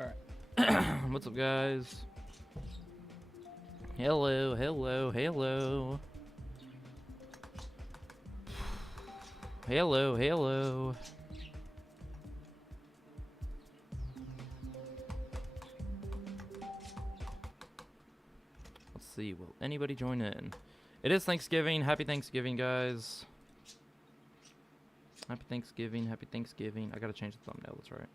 Alright. What's up, guys? Hello, hello, hello. Hello, hello. Let's see, will anybody join in? It is Thanksgiving. Happy Thanksgiving, guys. Happy Thanksgiving, happy Thanksgiving. I gotta change the thumbnail, that's right.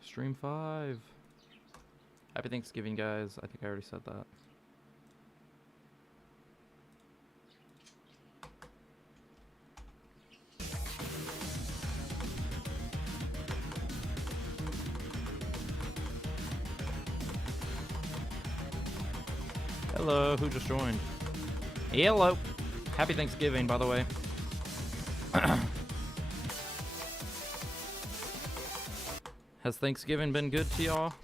Stream 5. Happy Thanksgiving, guys. I think I already said that. Hello, who just joined? Hello. Happy Thanksgiving, by the way. Has Thanksgiving been good to y'all?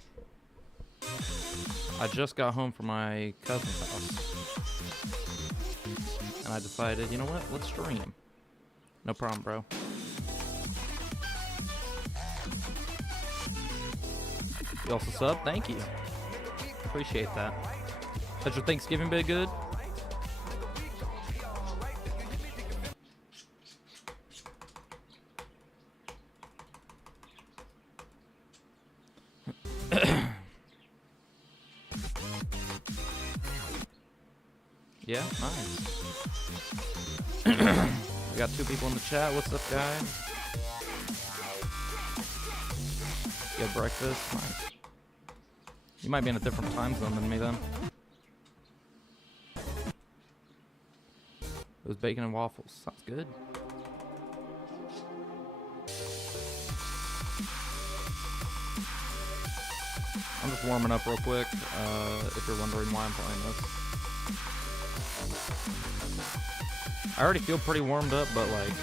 I just got home from my cousin's house. And I decided, you know what? Let's stream. No problem, bro. You also sub? Thank you. Appreciate that. Has your Thanksgiving been good? Yeah, nice. We got 2 people in the chat. What's up, guys? Get breakfast. Nice. You might be in a different time zone than me then. It was bacon and waffles. Sounds good. I'm just warming up real quick, if you're wondering why I'm playing this. I already feel pretty warmed up, but like,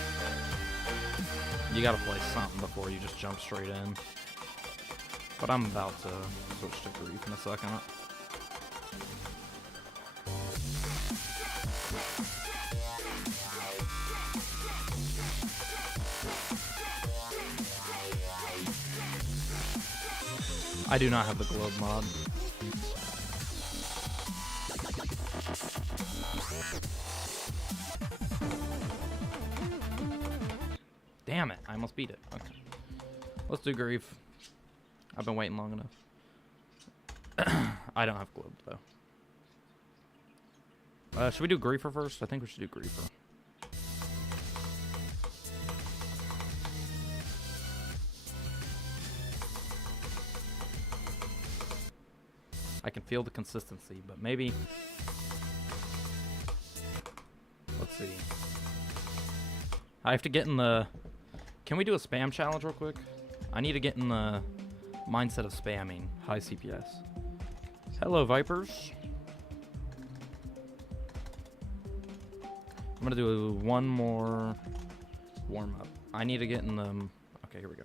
you gotta play something before you just jump straight in. But I'm about to switch to grief in a second. I do not have the globe mod. Damn it, I almost beat it. Okay. Let's do grief. I've been waiting long enough. I don't have globe though. Should we do griefer first? I think we should do griefer. I can feel the consistency, but maybe... Let's see. I have to get in the... Can we do a spam challenge real quick? I need to get in the mindset of spamming. High CPS. Hello, Vipers. I'm gonna do one more warm-up. I need to get in the... Okay, here we go.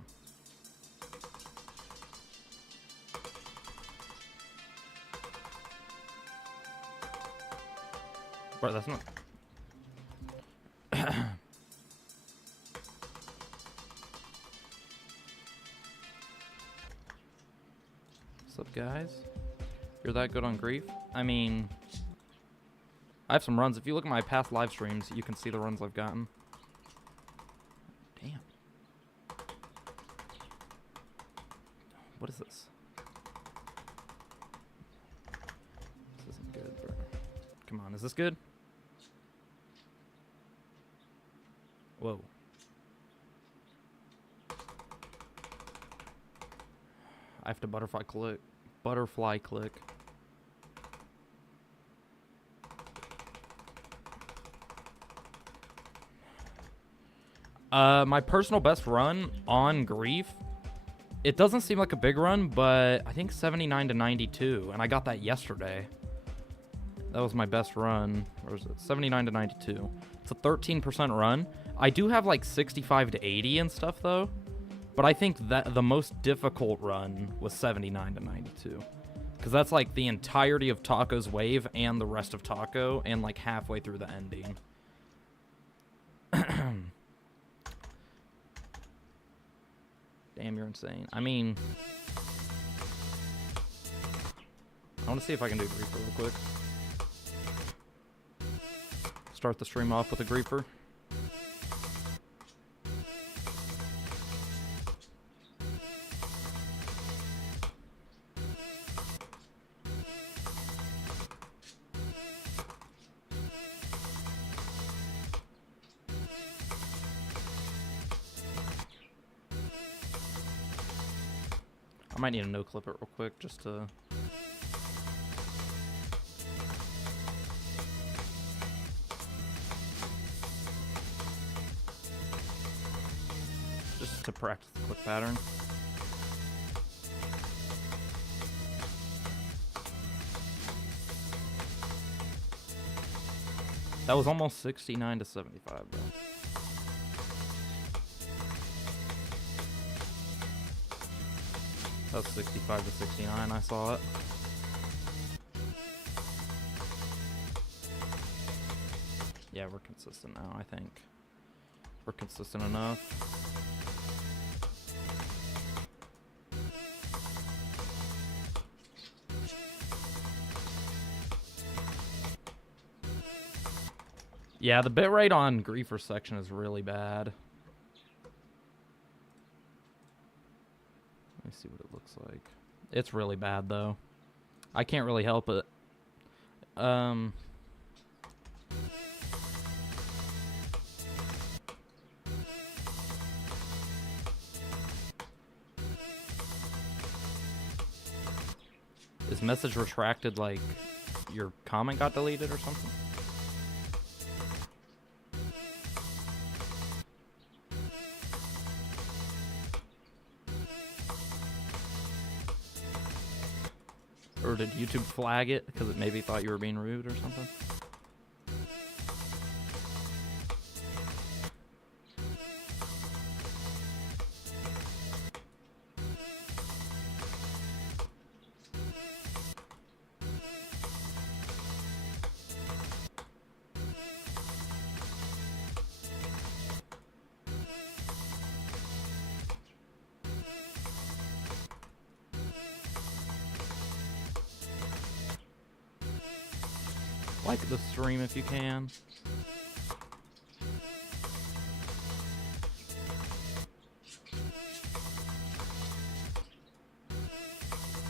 Bro, that's not... What's up, guys? You're that good on grief? I mean... I have some runs. If you look at my past live streams, you can see the runs I've gotten. Damn. What is this? This isn't good, bro. Come on, is this good? Whoa. I have to butterfly click. Butterfly click. My personal best run on grief. It doesn't seem like a big run, but I think 79 to 92, and I got that yesterday. That was my best run. Or was it 79 to 92? It's a 13% run. I do have like 65 to 80 and stuff though, but I think that the most difficult run was 79 to 92. Because that's like the entirety of Taco's wave and the rest of Taco, and like halfway through the ending. Damn, you're insane. I mean, I want to see if I can do Griefer real quick. Start the stream off with a Griefer. I might need to no-clip it real quick just to... just to practice the clip pattern. That was almost 69 to 75, bro. That was 65 to 69, I saw it. Yeah, we're consistent now, I think. We're consistent enough. Yeah, the bitrate on Griefer section is really bad. Let me see what it looks like. It's really bad, though. I can't really help it. Is message retracted like your comment got deleted or something? Or did YouTube flag it because it maybe thought you were being rude or something? Like the stream if you can.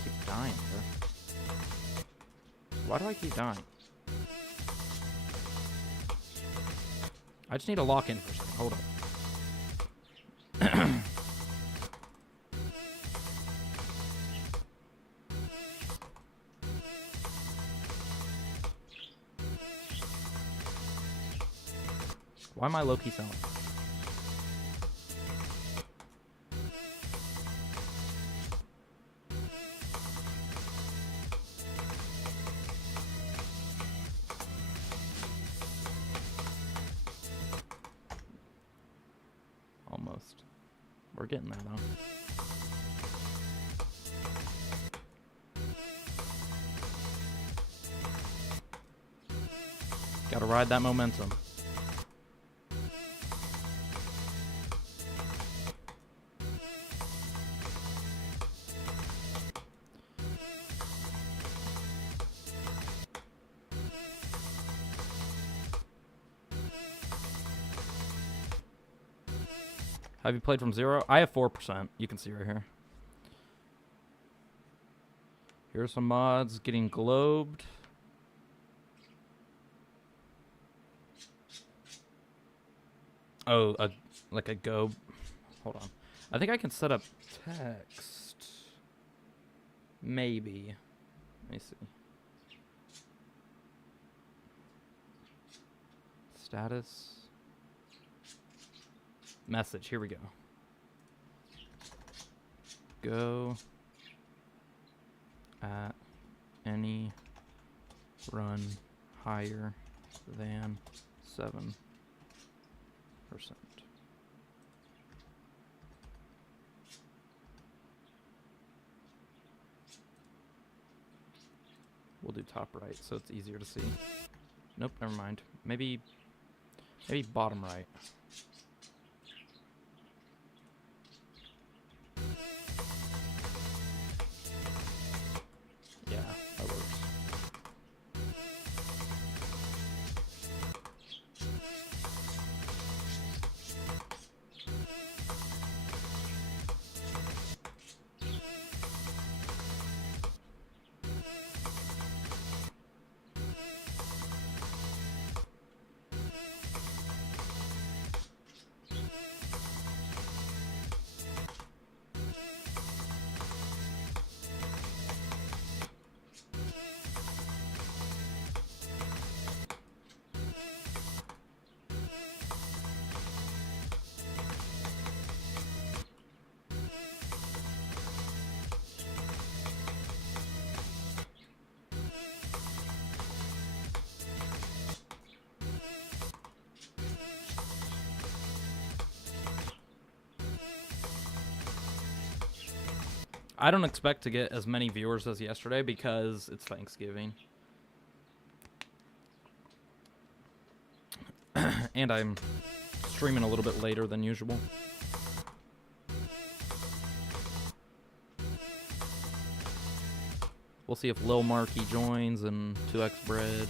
Keep dying, bro. Why do I keep dying? I just need to lock in for a second. Hold up. Why am I low-key selling? Almost. We're getting there, though. Gotta ride that momentum. Have you played from 0? I have 4%. You can see right here. Here are some mods getting globed. Oh, like a go. Hold on. I think I can set up text. Maybe. Let me see. Status. Message. Here we go. Go at any run higher than 7%. We'll do top right so it's easier to see. Nope, never mind. Maybe bottom right. Yeah, that works. I don't expect to get as many viewers as yesterday because it's Thanksgiving. And I'm streaming a little bit later than usual. We'll see if Lil Marky joins and 2X Bread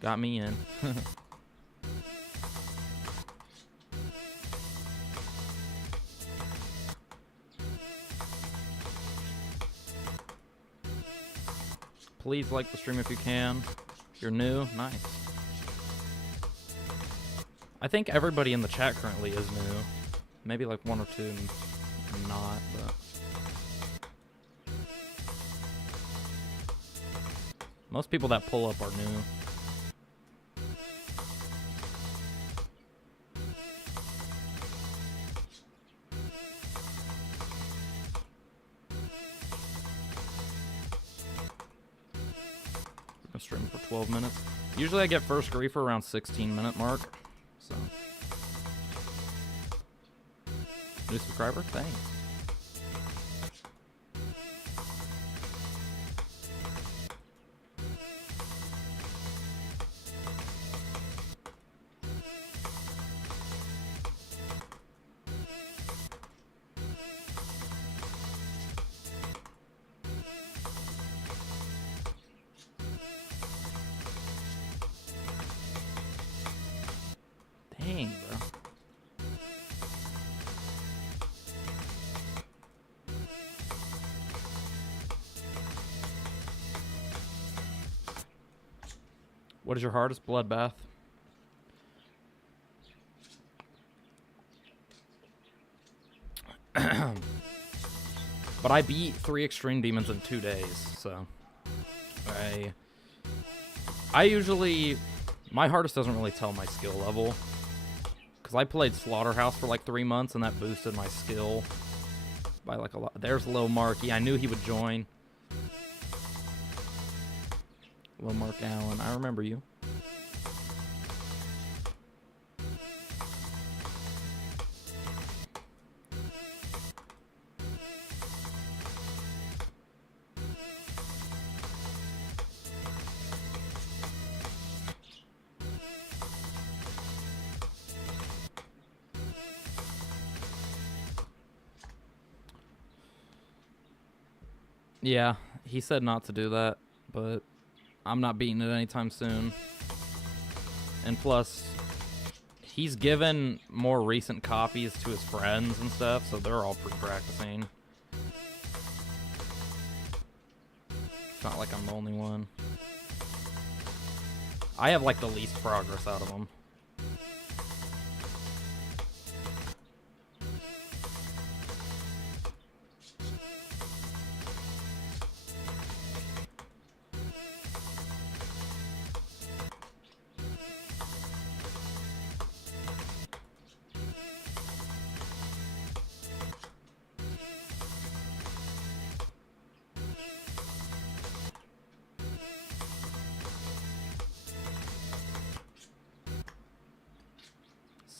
got me in. Please like the stream if you can. If you're new, nice. I think everybody in the chat currently is new. Maybe like one or two not, but... most people that pull up are new. I'm streaming for 12 minutes. Usually I get first grief around 16-minute mark. So, new subscriber, thanks. Dang, bro. What is your hardest bloodbath? But I beat 3 extreme demons in 2 days, so I usually, my hardest doesn't really tell my skill level, because I played Slaughterhouse for like 3 months and that boosted my skill by like a lot. There's Lil Marky. I knew he would join. Lil Mark Allen, I remember you. Yeah, he said not to do that, but I'm not beating it anytime soon. And plus, he's given more recent copies to his friends and stuff, so they're all pre-practicing. It's not like I'm the only one. I have like the least progress out of them.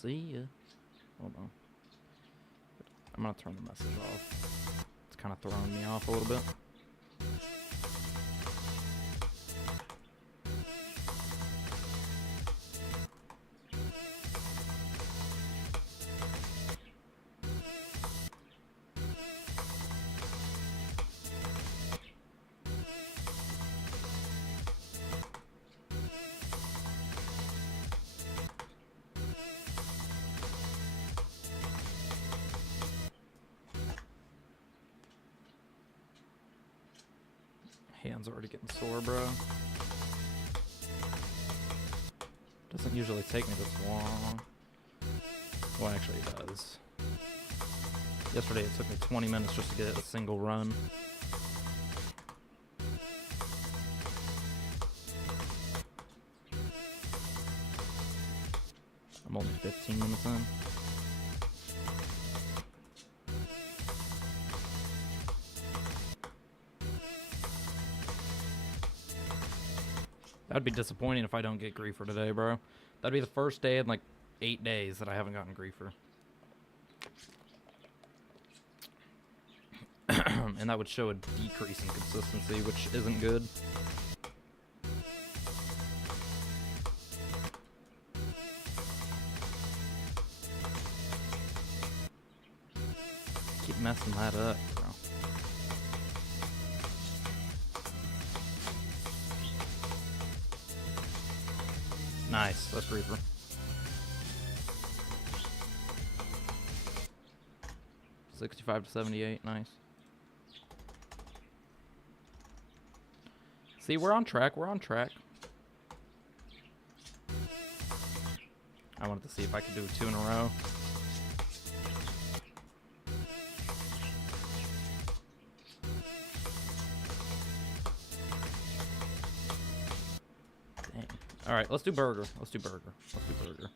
See ya. Hold on. I'm gonna turn the message off. It's kind of throwing me off a little bit. arm's already getting sore, bro. Doesn't usually take me this long. Well, actually it does. Yesterday it took me 20 minutes just to get a single run. I'm only 15 minutes in. That'd be disappointing if I don't get griefer today, bro. That'd be the first day in like 8 days that I haven't gotten griefer. And that would show a decrease in consistency, which isn't good. Keep messing that up, bro. Nice, that's griefer. $65 to 78, nice. See, we're on track, we're on track. I wanted to see if I could do 2 in a row. Dang. Alright, let's do burger. Let's do burger. Let's do burger.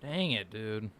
Dang it, dude.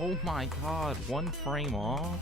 Oh my god, one frame off?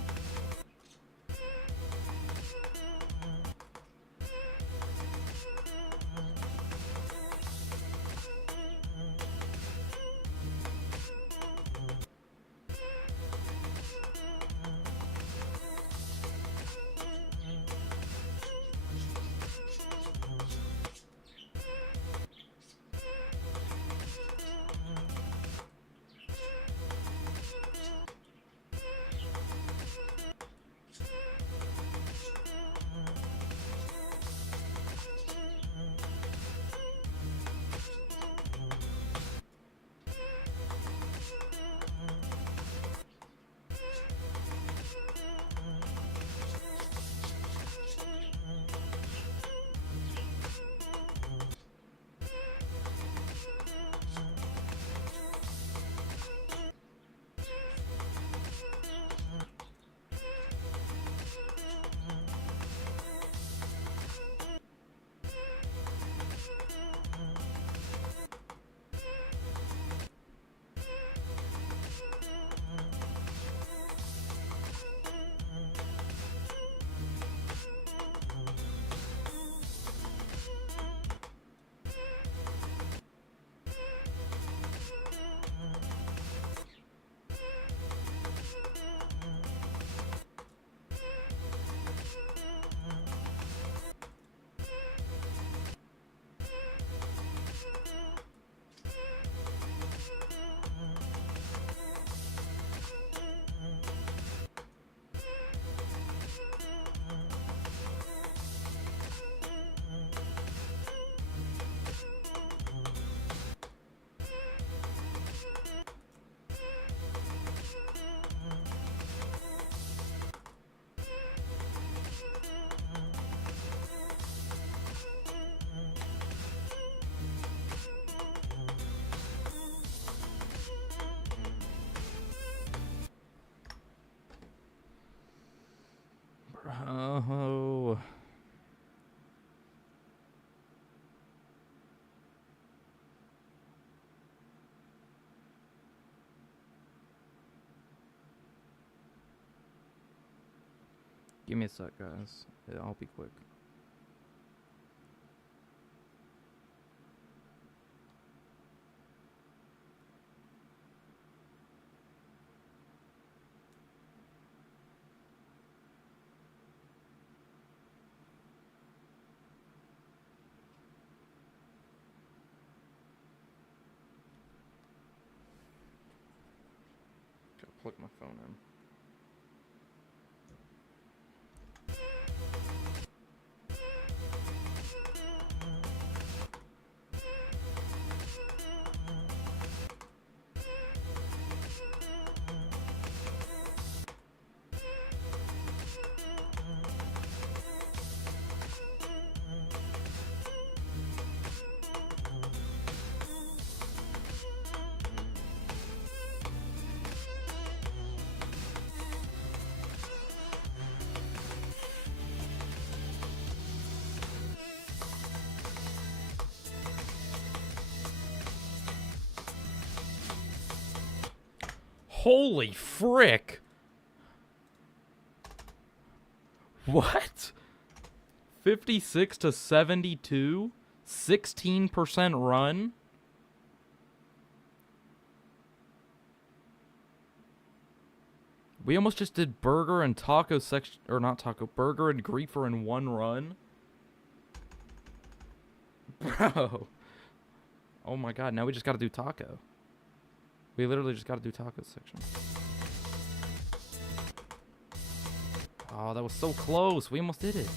Oh. Give me a sec, guys. Yeah, I'll be quick. Gotta plug my phone in. Holy frick! What? 56 to 72? 16% run? We almost just did burger and taco section, or not taco, burger and griefer in one run. Bro. Oh my god, now we just gotta do taco. We literally just gotta do taco section. Oh, that was so close. We almost did it.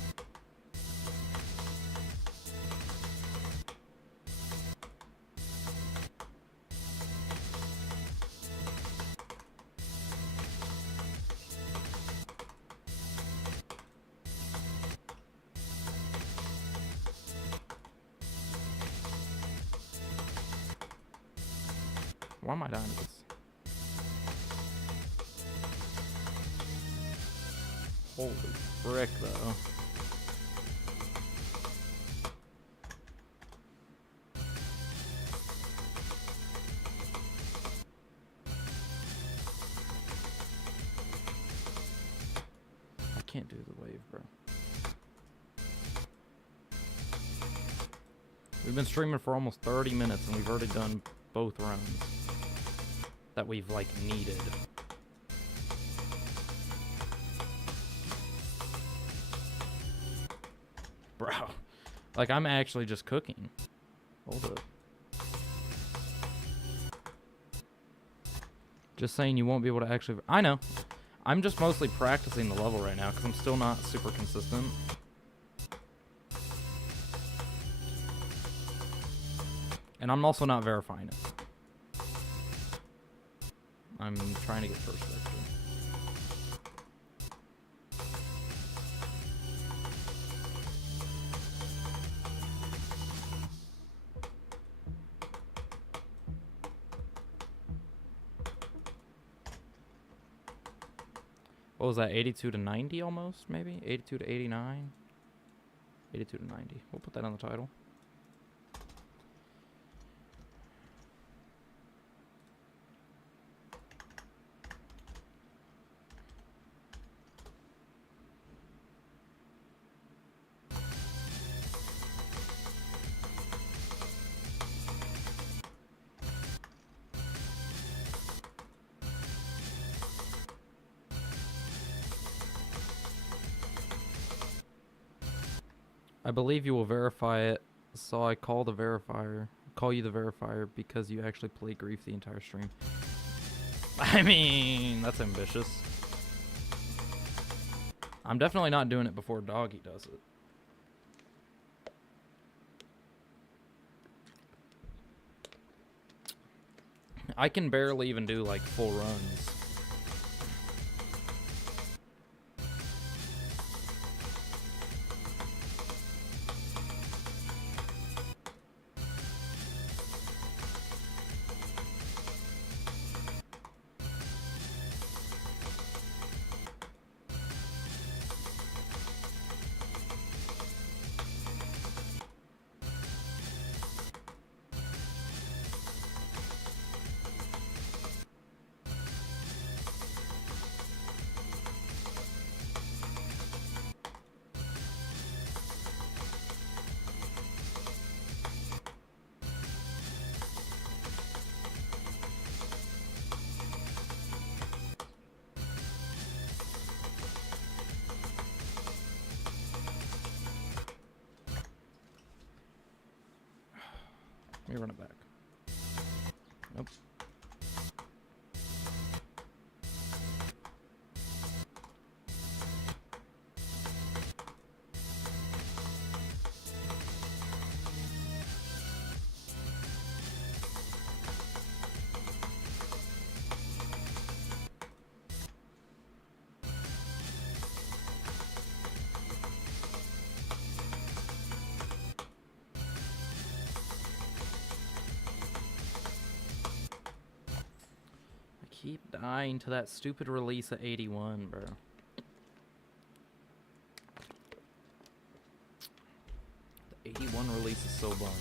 Why am I dying to this? Holy frick, though. can't do the wave, bro. We've been streaming for almost 30 minutes and we've already done both runs that we've, like, needed. Bro. Like, I'm actually just cooking. Hold up. Just saying you won't be able to actually... I know. I'm just mostly practicing the level right now because I'm still not super consistent. And I'm also not verifying it. I'm trying to get first victory. What was that, 82 to 90 almost, maybe? 82 to 89? 82 to 90. We'll put that on the title. I believe you will verify it, so I call the verifier. Call you the verifier because you actually play Grief the entire stream. I mean, that's ambitious. I'm definitely not doing it before Doggy does it. I can barely even do like full runs. Let me run it back. Nope. Keep dying to that stupid release at 81, bro. The 81 release is so buns.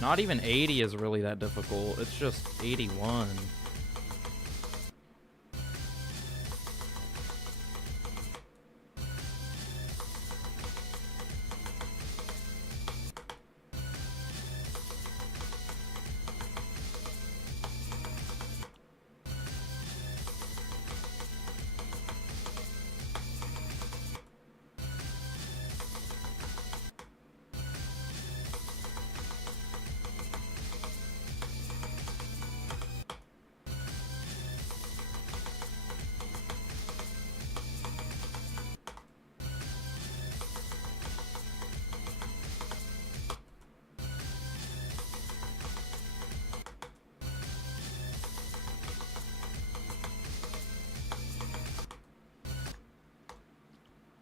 Not even 80 is really that difficult. It's just 81.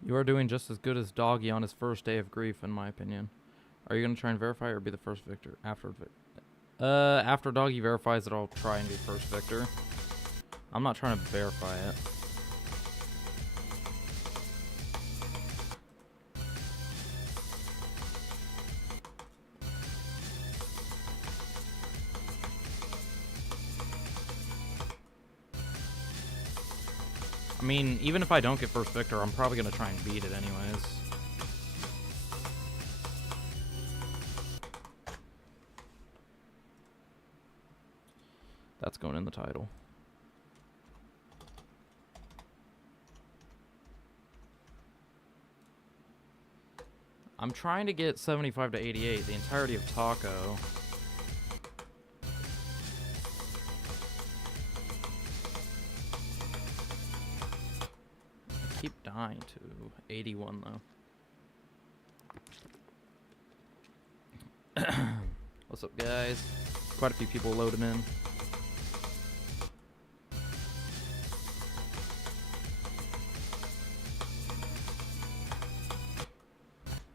You are doing just as good as Doggy on his first day of grief, in my opinion. Are you going to try and verify or be the first victor? After Doggy verifies it, I'll try and be first victor. I'm not trying to verify it. I mean, even if I don't get first victor, I'm probably going to try and beat it anyways. That's going in the title. I'm trying to get 75 to 88, the entirety of Taco. I keep dying to 81 though. What's up, guys? Quite a few people loading in.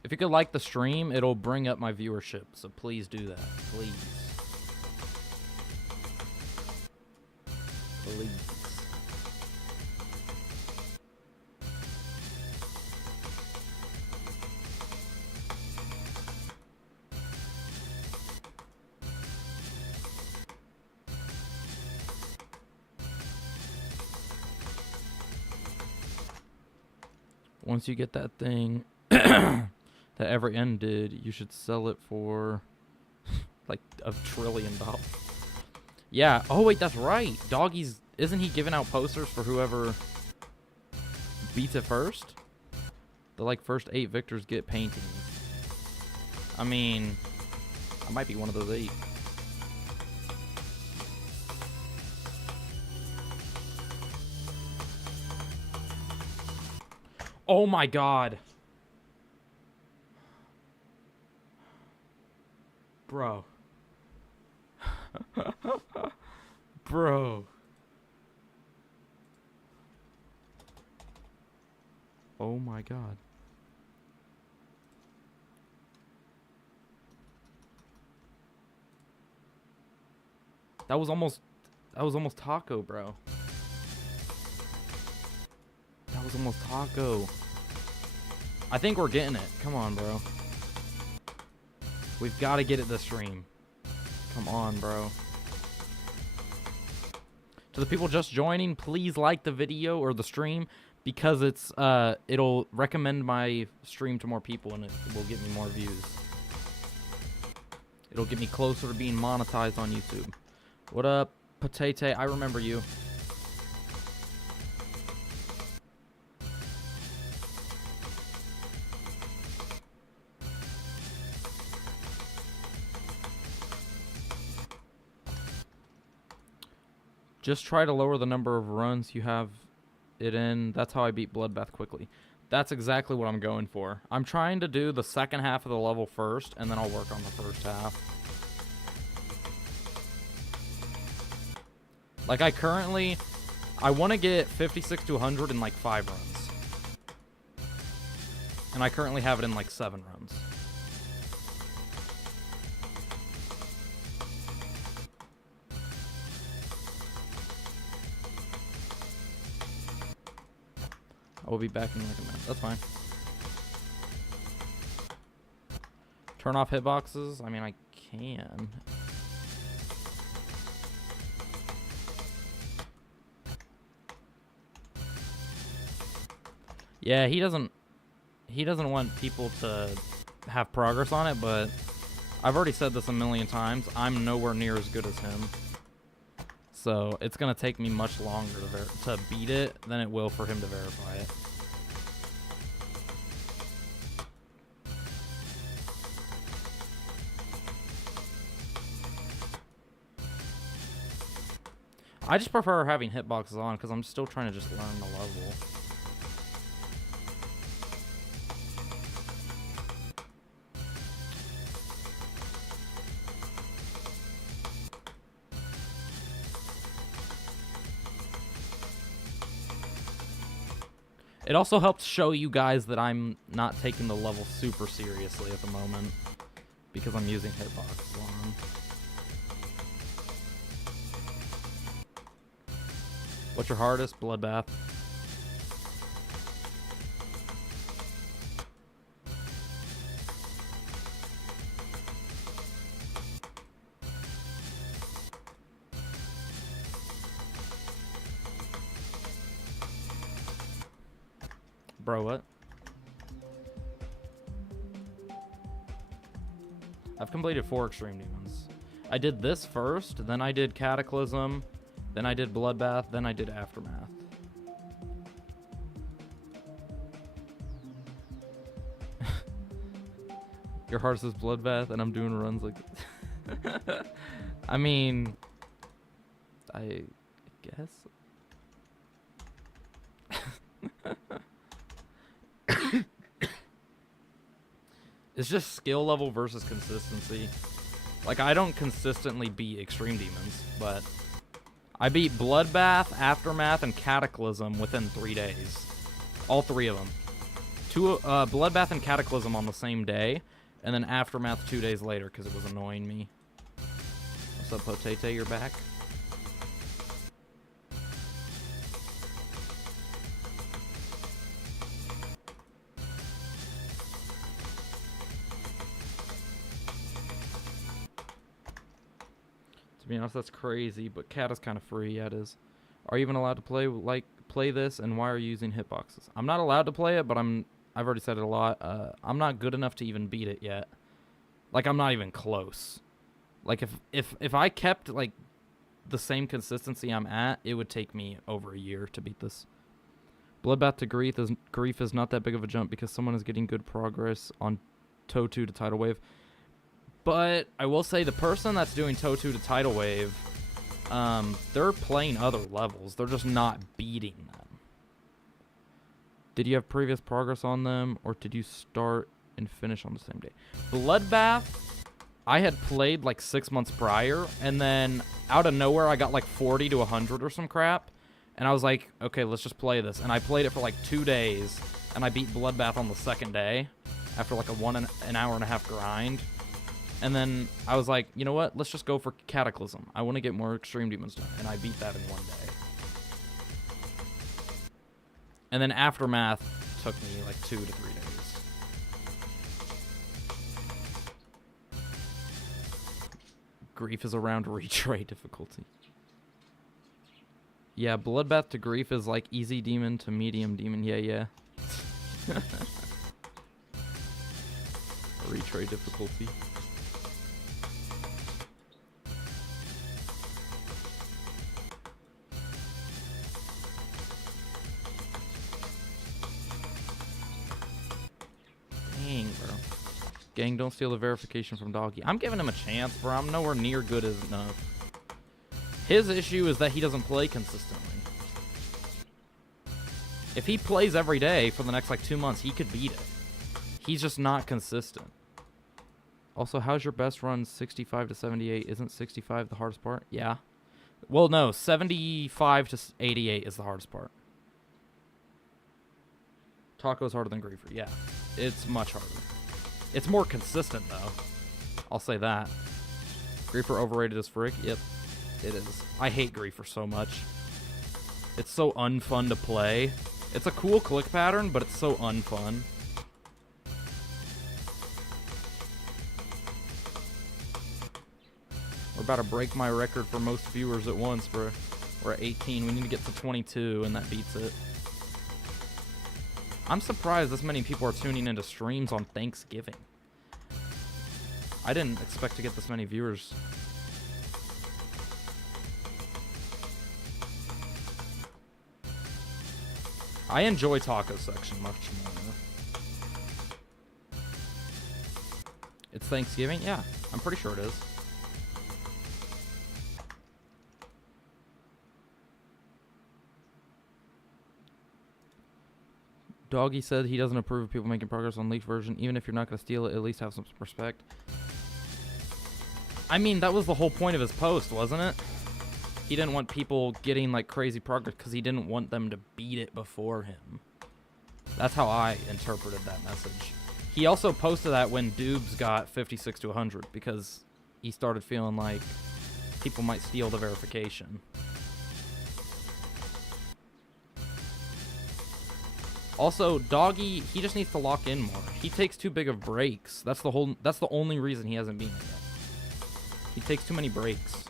If you could like the stream, it'll bring up my viewership, so please do that. Please. Please. Once you get that thing that every end did, you should sell it for like $1 trillion. Yeah. Oh wait, that's right. Doggy's, isn't he giving out posters for whoever beats it first? The like first 8 victors get paintings. I mean, I might be one of those 8. Oh my god. Bro. Bro. Oh my god. That was almost Taco, bro. That was almost Taco. I think we're getting it. Come on, bro. We've got to get it this stream. Come on, bro. To the people just joining, please like the video or the stream because it's it'll recommend my stream to more people and it will get me more views. It'll get me closer to being monetized on YouTube. What up, Potato? I remember you. Just try to lower the number of runs you have it in. That's how I beat Bloodbath quickly. That's exactly what I'm going for. I'm trying to do the second half of the level first, and then I'll work on the first half. Like, I want to get 56 to 100 in like 5 runs. And I currently have it in like 7 runs. I will be back in like a minute. That's fine. Turn off hitboxes? I mean, I can. Yeah, he doesn't want people to have progress on it, but I've already said this a million times. I'm nowhere near as good as him. So it's going to take me much longer to beat it than it will for him to verify it. I just prefer having hitboxes on because I'm still trying to just learn the level. It also helps show you guys that I'm not taking the level super seriously at the moment because I'm using hitboxes on. What's your hardest? Bloodbath. Bro, what? I've completed 4 Extreme Demons. I did this first, then I did Cataclysm, then I did Bloodbath, then I did Aftermath. Your heart says Bloodbath, and I'm doing runs like this. I mean, I guess. It's just skill level versus consistency. Like, I don't consistently beat Extreme Demons, but I beat Bloodbath, Aftermath, and Cataclysm within 3 days. All 3 of them. Bloodbath and Cataclysm on the same day, and then Aftermath 2 days later because it was annoying me. What's up, Potato? You're back? To be honest, that's crazy, but Cat is kind of free. Yeah, it is. Are you even allowed to play this, and why are you using hitboxes? I'm not allowed to play it, but I've already said it a lot. I'm not good enough to even beat it yet. Like, I'm not even close. Like, if I kept, like, the same consistency I'm at, it would take me over a year to beat this. Bloodbath to Grief is not that big of a jump because someone is getting good progress on Toe 2 to Tidal Wave. But I will say the person that's doing Toe 2 to Tidal Wave, they're playing other levels. They're just not beating them. Did you have previous progress on them, or did you start and finish on the same day? Bloodbath, I had played like 6 months prior, and then out of nowhere I got like 40 to 100 or some crap, and I was like, okay, let's just play this. And I played it for like 2 days, and I beat Bloodbath on the second day after like an hour and a half grind. And then I was like, you know what? Let's just go for Cataclysm. I want to get more Extreme Demons done. And I beat that in 1 day. And then Aftermath took me like 2 to 3 days. Grief is around retray difficulty. Yeah, Bloodbath to Grief is like easy demon to medium demon. Yeah. Retray difficulty. Dang, bro. Gang, don't steal the verification from Doggy. I'm giving him a chance, bro. I'm nowhere near good enough. His issue is that he doesn't play consistently. If he plays every day for the next, like, 2 months, he could beat it. He's just not consistent. Also, how's your best run 65 to 78? Isn't 65 the hardest part? Yeah. Well, no. 75 to 88 is the hardest part. Taco's harder than Griefer. Yeah. It's much harder. It's more consistent, though. I'll say that. Griefer overrated as frick? Yep. It is. I hate Griefer so much. It's so unfun to play. It's a cool click pattern, but it's so unfun. We're about to break my record for most viewers at once, bro. We're at 18. We need to get to 22, and that beats it. I'm surprised this many people are tuning into streams on Thanksgiving. I didn't expect to get this many viewers. I enjoy Taco section much more. It's Thanksgiving? Yeah, I'm pretty sure it is. Doggy said he doesn't approve of people making progress on leaked version. Even if you're not going to steal it, at least have some respect. I mean, that was the whole point of his post, wasn't it? He didn't want people getting, like, crazy progress because he didn't want them to beat it before him. That's how I interpreted that message. He also posted that when Doobs got 56 to 100 because he started feeling like people might steal the verification. Also, Doggy, he just needs to lock in more. He takes too big of breaks. That's the only reason he hasn't beaten it yet. He takes too many breaks.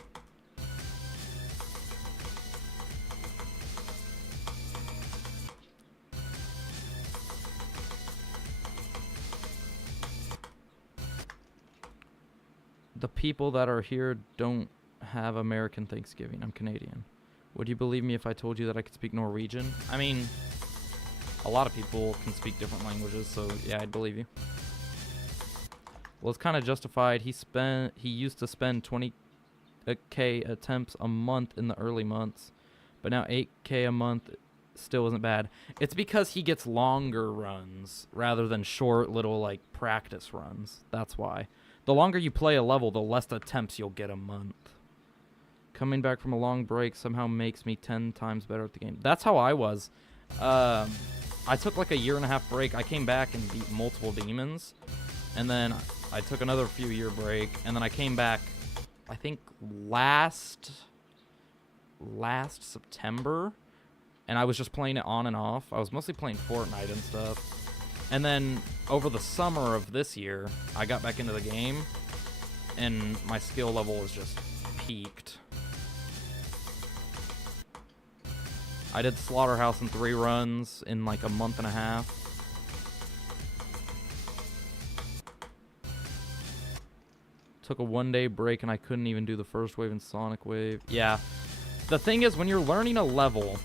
people that are here don't have American Thanksgiving. I'm Canadian. Would you believe me if I told you that I could speak Norwegian? I mean, a lot of people can speak different languages, so yeah, I'd believe you. Well, it's kind of justified. He used to spend 20K attempts a month in the early months, but now 8K a month still isn't bad. It's because he gets longer runs rather than short little like practice runs. That's why. The longer you play a level, the less attempts you'll get a month. Coming back from a long break somehow makes me 10 times better at the game. That's how I was. I took like a 1.5 year break. I came back and beat multiple demons, and then I took another few year break, and then I came back, I think last September, and I was just playing it on and off. I was mostly playing Fortnite and stuff. And then over the summer of this year, I got back into the game, and my skill level was just peaked. I did Slaughterhouse in 3 runs in like a month and a half. Took a 1-day break and I couldn't even do the first wave in Sonic Wave. Yeah. The thing is, when you're learning a level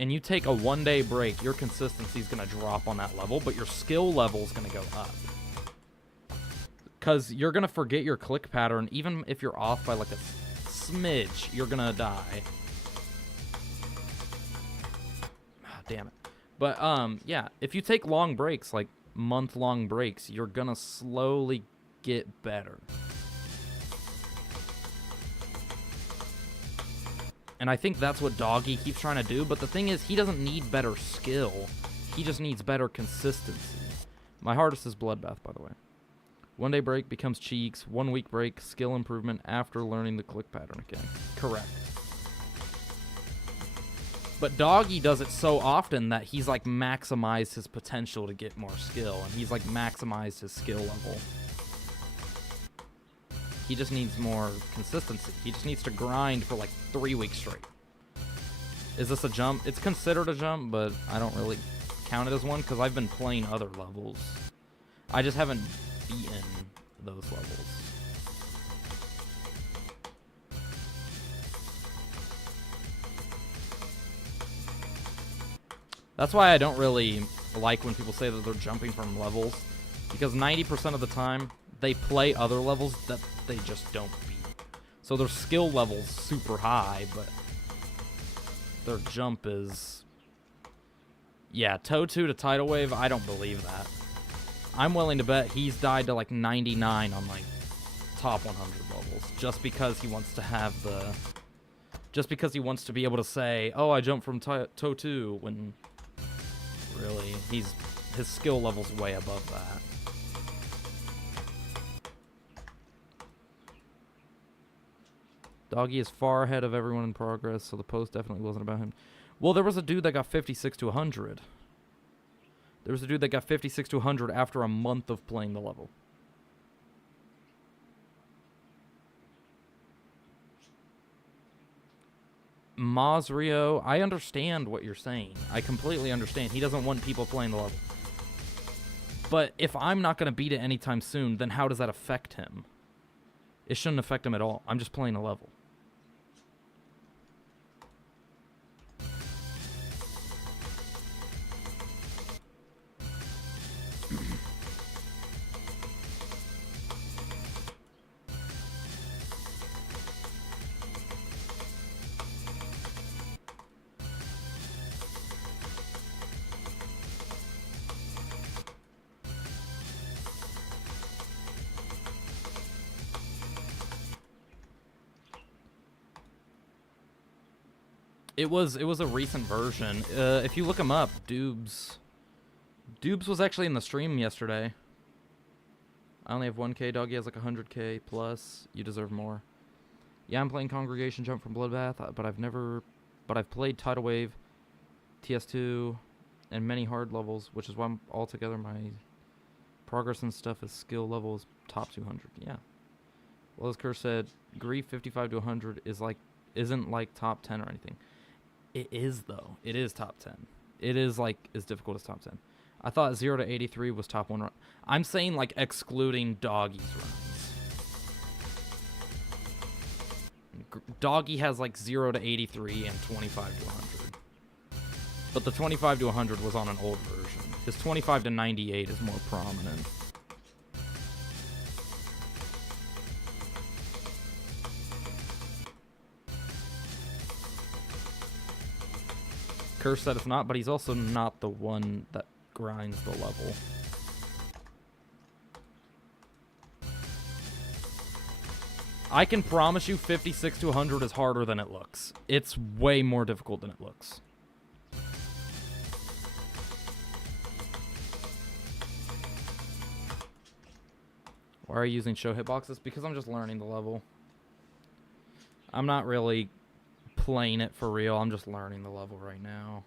and you take a 1-day break, your consistency is going to drop on that level, but your skill level is going to go up. Because you're going to forget your click pattern. Even if you're off by like a smidge, you're going to die. Damn it. But, yeah, if you take long breaks, like month-long breaks, you're gonna slowly get better. And I think that's what Doggy keeps trying to do, but the thing is, he doesn't need better skill. He just needs better consistency. My hardest is Bloodbath, by the way. 1-day break becomes cheeks. 1-week break, skill improvement after learning the click pattern again. Correct. But Doggy does it so often that he's like maximized his potential to get more skill, and he's like maximized his skill level. He just needs more consistency. He just needs to grind for like 3 weeks straight. Is this a jump? It's considered a jump, but I don't really count it as one because I've been playing other levels. I just haven't beaten those levels. That's why I don't really like when people say that they're jumping from levels, because 90% of the time, they play other levels that they just don't beat. So their skill level's super high, but their jump is... Yeah, Toe 2 to Tidal Wave, I don't believe that. I'm willing to bet he's died to like 99 on like top 100 levels, just because he wants to have the... Just because he wants to be able to say, oh, I jumped from Toe 2, when... Really, his skill level's way above that. Doggy is far ahead of everyone in progress, so the post definitely wasn't about him. Well, there was a dude that got 56 to 100. There was a dude that got 56 to 100 after a month of playing the level. Mazrio, I understand what you're saying. I completely understand. He doesn't want people playing the level. But if I'm not going to beat it anytime soon, then how does that affect him? It shouldn't affect him at all. I'm just playing a level. It was a recent version. If you look him up, Doobs was actually in the stream yesterday. I only have 1K. Doggy has like 100K plus. You deserve more. Yeah, I'm playing Congregation Jump from Bloodbath, but I've played Tidal Wave, TS2, and many hard levels, which is why altogether my progress and stuff is skill level is top 200. Yeah. Well, as Kerr said, Grief 55 to 100 isn't like top 10 or anything. It is, though. It is top 10. It is, like, as difficult as top 10. I thought 0 to 83 was top 1 run. I'm saying, like, excluding Doggy's runs. Doggy has like 0 to 83 and 25 to 100. But the 25 to 100 was on an old version. His 25 to 98 is more prominent. Curse said it's not, but he's also not the one that grinds the level. I can promise you 56 to 100 is harder than it looks. It's way more difficult than it looks. Why are you using show hitboxes? Because I'm just learning the level. I'm not really playing it for real. I'm just learning the level right now.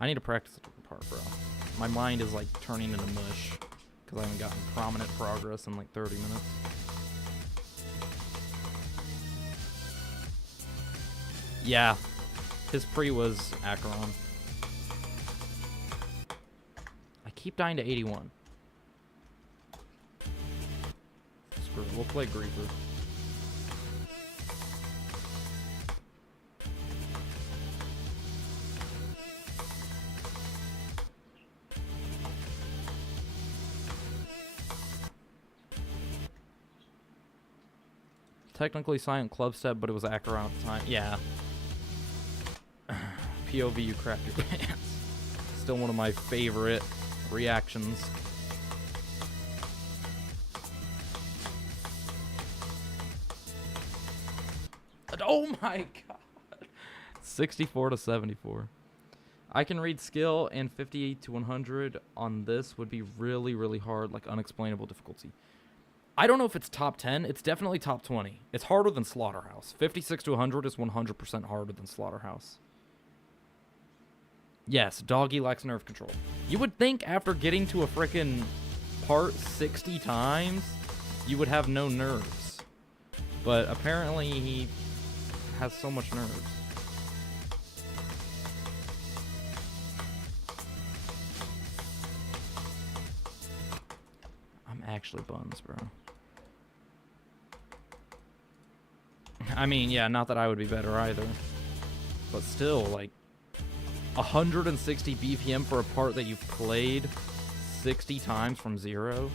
I need to practice a different part, bro. My mind is like turning into mush because I haven't gotten prominent progress in like 30 minutes. Yeah, his pre was Acheron. I keep dying to 81. Screw it, we'll play Griefer. Technically Silent Club Step, but it was Acheron at the time. Yeah. POV, you crap your pants. Still one of my favorite reactions. Oh my god. 64 to 74. I can read skill, and 58 to 100 on this would be really, really hard, like unexplainable difficulty. I don't know if it's top 10. It's definitely top 20. It's harder than Slaughterhouse. 56 to 100 is 100% harder than Slaughterhouse. Yes, Doggy lacks nerve control. You would think after getting to a frickin' part 60 times, you would have no nerves. But apparently he has so much nerves. I'm actually buns, bro. I mean, yeah, not that I would be better either. But still, like, 160 BPM for a part that you've played 60 times from 0?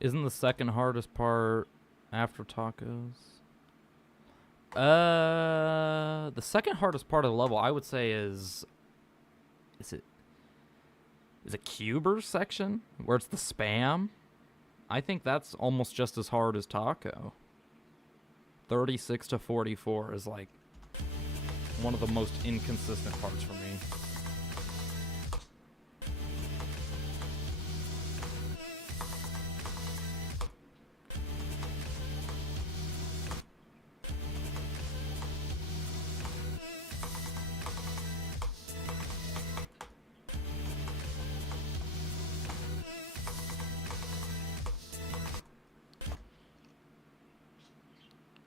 Isn't the second hardest part after tacos? The second hardest part of the level, I would say, is it Cuber section where it's the spam? I think that's almost just as hard as taco. 36 to 44 is like one of the most inconsistent parts for me.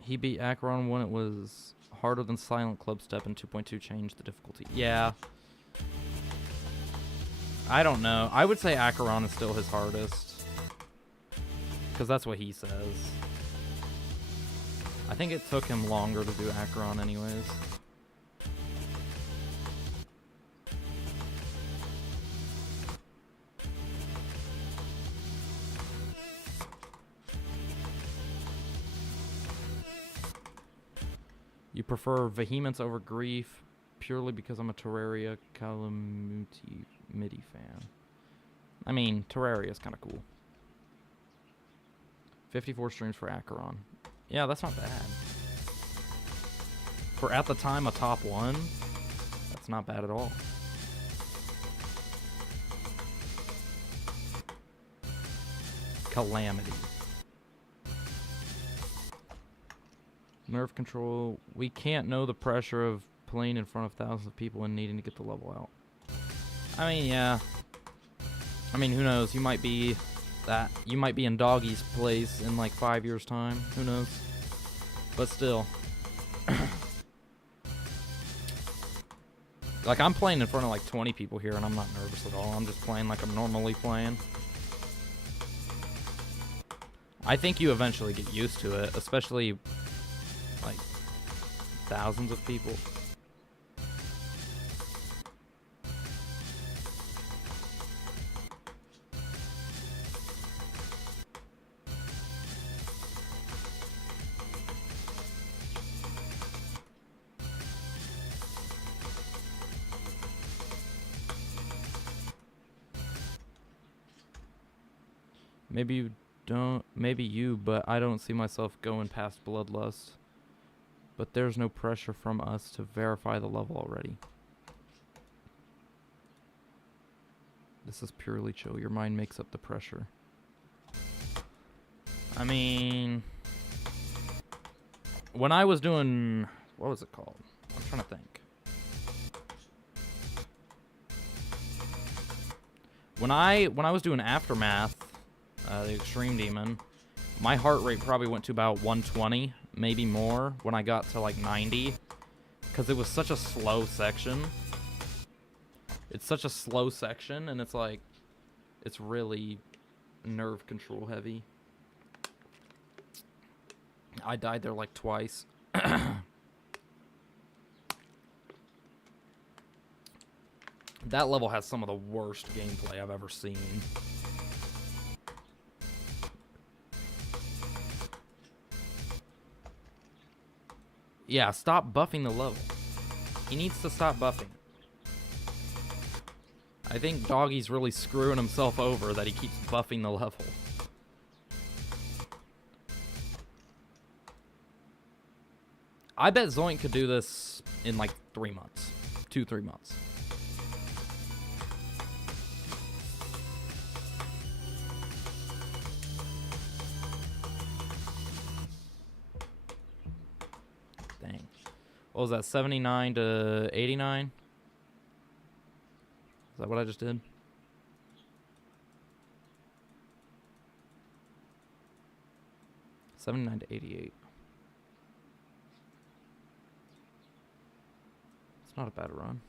He beat Acheron when it was harder than Silent Club Step, and 2.2 changed the difficulty. Yeah. I don't know. I would say Acheron is still his hardest. Because that's what he says. I think it took him longer to do Acheron anyways. You prefer Vehemence over Grief purely because I'm a Terraria Calamity MIDI fan. I mean, Terraria is kind of cool. 54 streams for Acheron. Yeah, that's not bad. For at the time a top 1, that's not bad at all. Calamity. Nerve control. We can't know the pressure of playing in front of thousands of people and needing to get the level out. I mean, yeah. I mean, who knows? You might be in Doggy's place in like 5 years' time. Who knows? But still. Like, I'm playing in front of like 20 people here and I'm not nervous at all. I'm just playing like I'm normally playing. I think you eventually get used to it, especially like thousands of people. Maybe you don't, but I don't see myself going past Bloodlust. But there's no pressure from us to verify the level already. This is purely chill. Your mind makes up the pressure. I mean, when I was doing, what was it called? I'm trying to think. When I was doing Aftermath, the Extreme Demon, my heart rate probably went to about 120, maybe more, when I got to like 90, because it was such a slow section. It's such a slow section, and it's like, it's really nerve control heavy. I died there like twice. That level has some of the worst gameplay I've ever seen. Yeah, stop buffing the level. He needs to stop buffing. I think Doggy's really screwing himself over that he keeps buffing the level. I bet Zoink could do this in like 3 months. 2-3 months. Dang. What was that, 79 to 89? Is that what I just did? $79 to $88. It's not a bad run.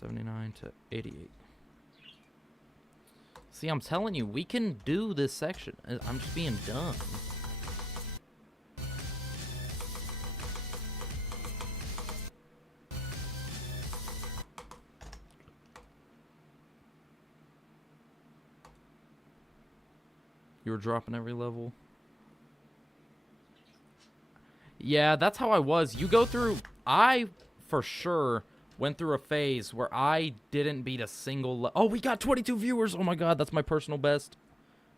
79 to 88. See, I'm telling you, we can do this section. I'm just being dumb. You were dropping every level. Yeah, that's how I was. You go through... I, for sure, went through a phase where I didn't beat a single... Oh, we got 22 viewers! Oh my god, that's my personal best.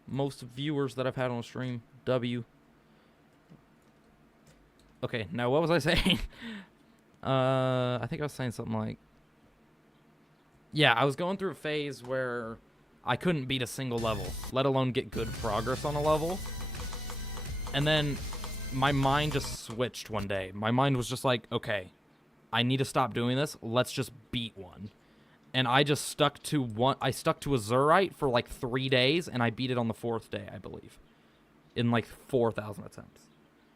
Most viewers that I've had on a stream. W. Okay, now what was I saying? I think I was saying something like... Yeah, I was going through a phase where... I couldn't beat a single level, let alone get good progress on a level. And then my mind just switched one day. My mind was just like, okay, I need to stop doing this. Let's just beat one. And I just stuck to one. I stuck to Azurite for like 3 days, and I beat it on the 4th day, I believe, in like 4,000 attempts.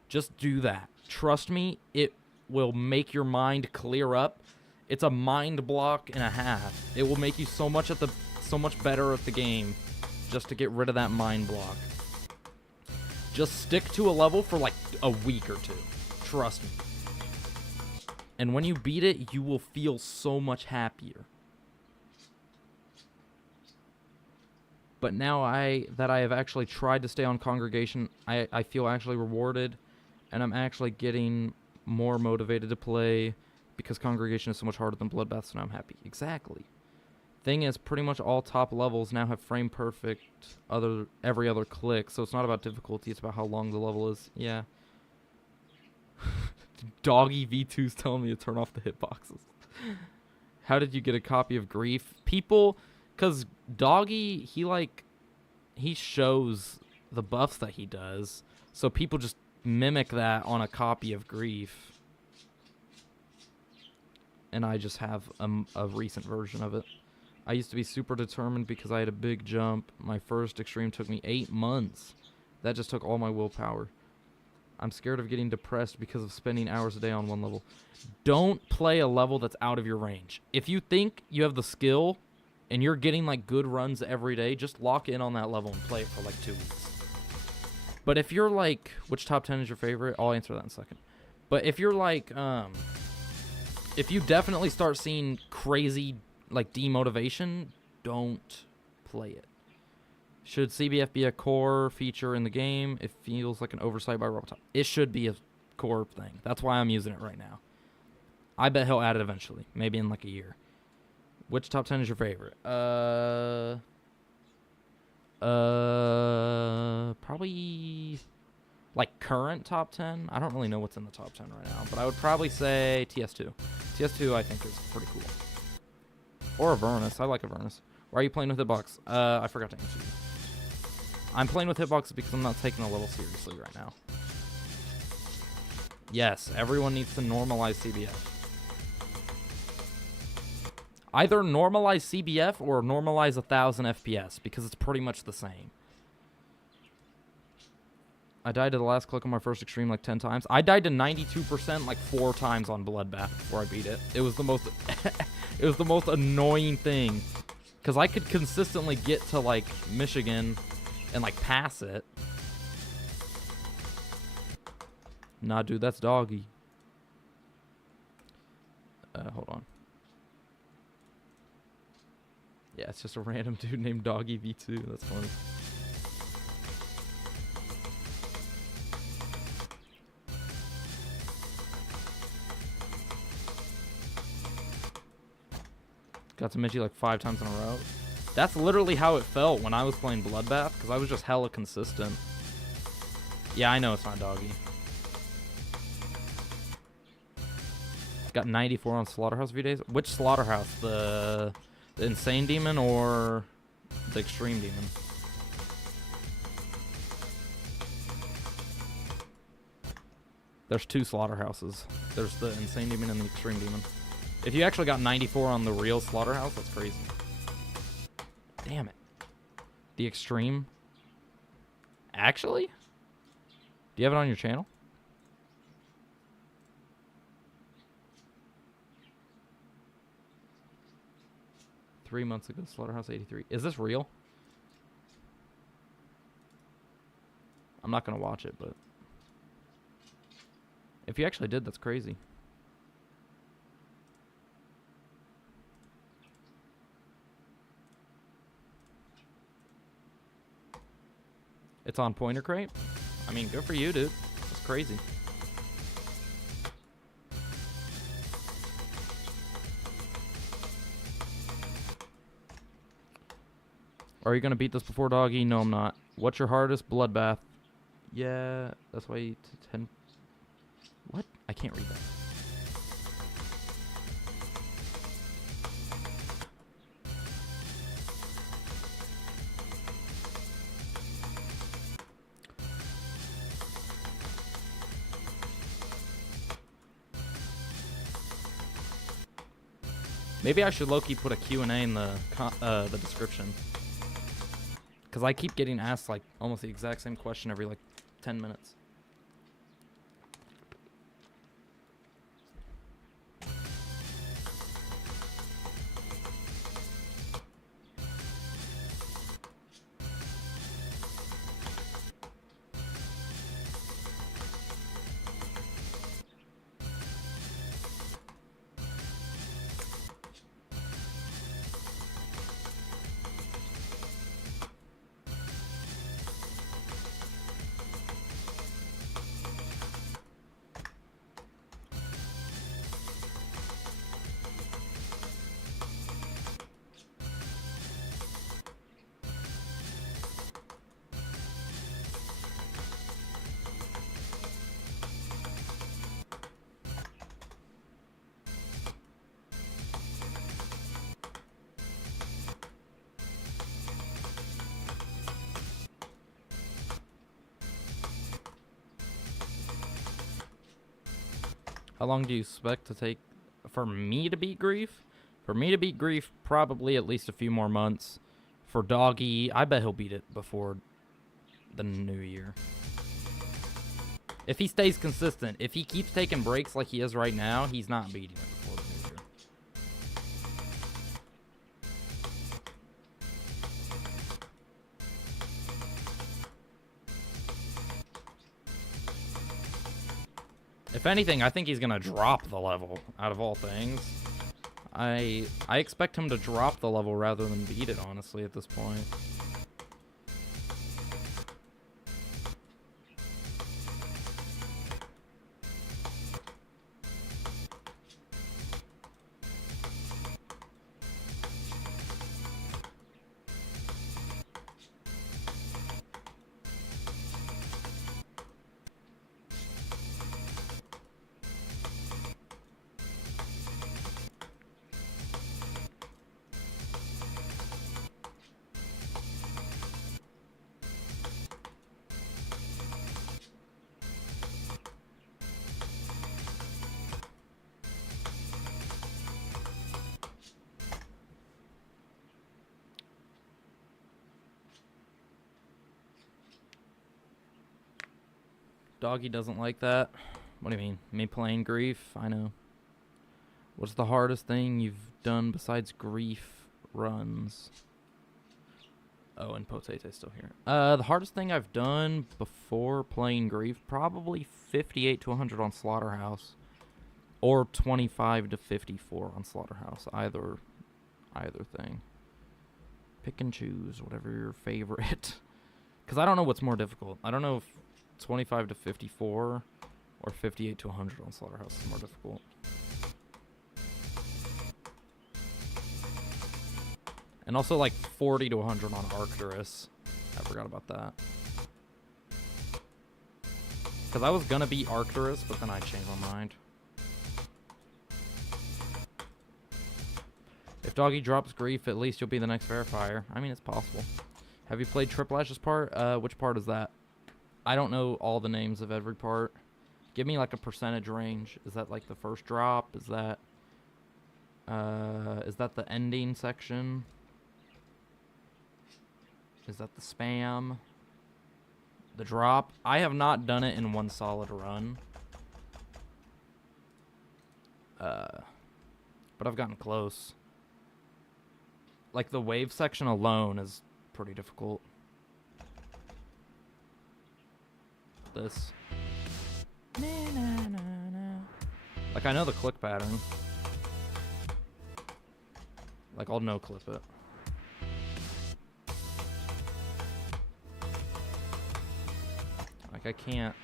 Just do that. Trust me, it will make your mind clear up. It's a mind block and a half. It will make you so much better at the game just to get rid of that mind block. Just stick to a level for like a week or 2. Trust me. And when you beat it, you will feel so much happier. But now that I have actually tried to stay on Congregation, I feel actually rewarded, and I'm actually getting more motivated to play because Congregation is so much harder than Bloodbath, so now I'm happy. Exactly. Thing is, pretty much all top levels now have frame perfect every other click, so it's not about difficulty, it's about how long the level is. Yeah. Doggy V2's telling me to turn off the hitboxes. How did you get a copy of Grief? People, because Doggy, he shows the buffs that he does, so people just mimic that on a copy of Grief. And I just have a recent version of it. I used to be super determined because I had a big jump. My first extreme took me 8 months. That just took all my willpower. I'm scared of getting depressed because of spending hours a day on one level. Don't play a level that's out of your range. If you think you have the skill and you're getting like good runs every day, just lock in on that level and play it for like 2 weeks. But if you're like, which top 10 is your favorite? I'll answer that in a second. But if you're like, if you definitely start seeing crazy like demotivation, don't play it. Should CBF be a core feature in the game? It feels like an oversight by Robotop. It should be a core thing. That's why I'm using it right now. I bet he'll add it eventually, maybe in like a year. Which top 10 is your favorite? Probably like current top 10. I don't really know what's in the top 10 right now, but I would probably say TS2. TS2 I think is pretty cool. Or Avernus. I like Avernus. Why are you playing with Hitbox? I forgot to answer you. I'm playing with Hitbox because I'm not taking a level seriously right now. Yes, everyone needs to normalize CBF. Either normalize CBF or normalize 1000 FPS because it's pretty much the same. I died to the last click on my first extreme like 10 times. I died to 92% like 4 times on Bloodbath before I beat it. It was the most it was the most annoying thing cuz I could consistently get to like Michigan and like pass it. Nah, dude, that's Doggy. Hold on. Yeah, it's just a random dude named Doggy V2. That's funny. Got to Michi like 5 times in a row. That's literally how it felt when I was playing Bloodbath, because I was just hella consistent. Yeah, I know it's not Doggy. Got 94 on Slaughterhouse a few days. Which Slaughterhouse? The Insane Demon or the Extreme Demon? There's 2 Slaughterhouses. There's the Insane Demon and the Extreme Demon. If you actually got 94 on the real Slaughterhouse, that's crazy. Damn it. The Extreme? Actually? Do you have it on your channel? Three months ago, Slaughterhouse 83. Is this real? I'm not going to watch it, but... if you actually did, that's crazy. It's on Pointer Crate? I mean, good for you, dude. That's crazy. Are you going to beat this before Doggy? No, I'm not. What's your hardest? Bloodbath. Yeah, that's why you 10... What? I can't read that. Maybe I should low-key put a Q&A in the description. Because I keep getting asked like almost the exact same question every like 10 minutes. How long do you expect to take for me to beat Grief? For me to beat Grief, probably at least a few more months. For Doggy, I bet he'll beat it before the new year. If he stays consistent, if he keeps taking breaks like he is right now, he's not beating it before the new year. If anything, I think he's going to drop the level, out of all things. I expect him to drop the level rather than beat it, honestly, at this point. Doggy doesn't like that. What do you mean? Me playing Grief? I know. What's the hardest thing you've done besides Grief runs? Oh, and Potate's still here. The hardest thing I've done before playing Grief, probably 58 to 100 on Slaughterhouse. Or 25 to 54 on Slaughterhouse. Either thing. Pick and choose, whatever your favorite. Because I don't know what's more difficult. I don't know if 25 to 54 or 58 to 100 on Slaughterhouse is more difficult. And also like 40 to 100 on Arcturus. I forgot about that. Because I was going to beat Arcturus, but then I changed my mind. If Doggy drops Grief, at least you'll be the next verifier. I mean, it's possible. Have you played Triple Ash's part? Which part is that? I don't know all the names of every part. Give me like a percentage range. Is that like the first drop? Is that the ending section? Is that the spam? The drop? I have not done it in one solid run. But I've gotten close. Like the wave section alone is pretty difficult. This. Like I know the click pattern. Like I'll no clip it. Like I can't.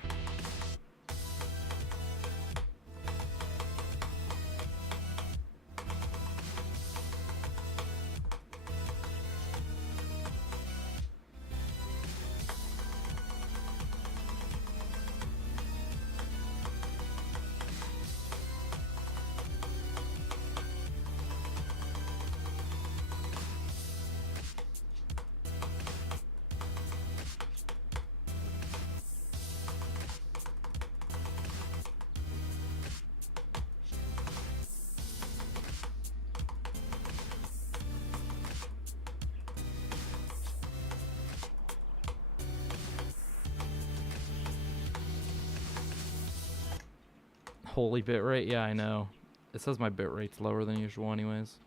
Holy bitrate? Yeah, I know. It says my bitrate's lower than usual anyways.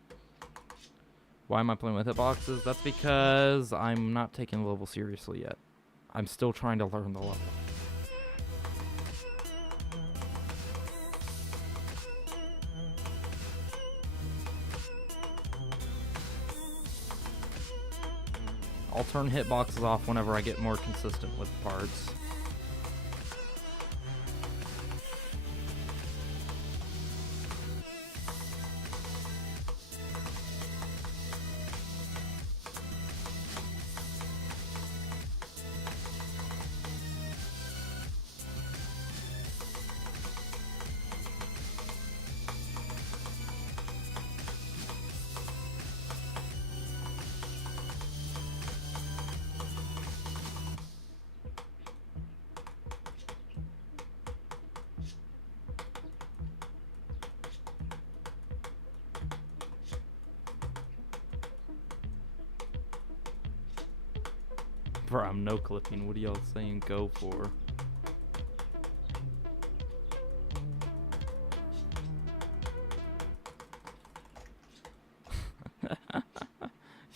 Why am I playing with hitboxes? That's because I'm not taking the level seriously yet. I'm still trying to learn the level. I'll turn hitboxes off whenever I get more consistent with parts. Bro, I'm no clipping. What are y'all saying go for?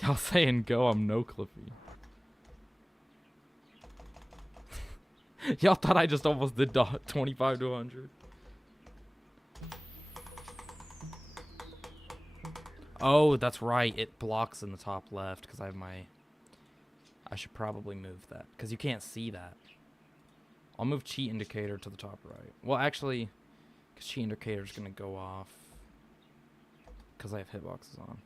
Y'all saying go, I'm no clipping. Y'all thought I just almost did 25 to 100. Oh, that's right. It blocks in the top left because I have my... I should probably move that because you can't see that. I'll move cheat indicator to the top right. Well, actually, because cheat indicator is going to go off because I have hitboxes on.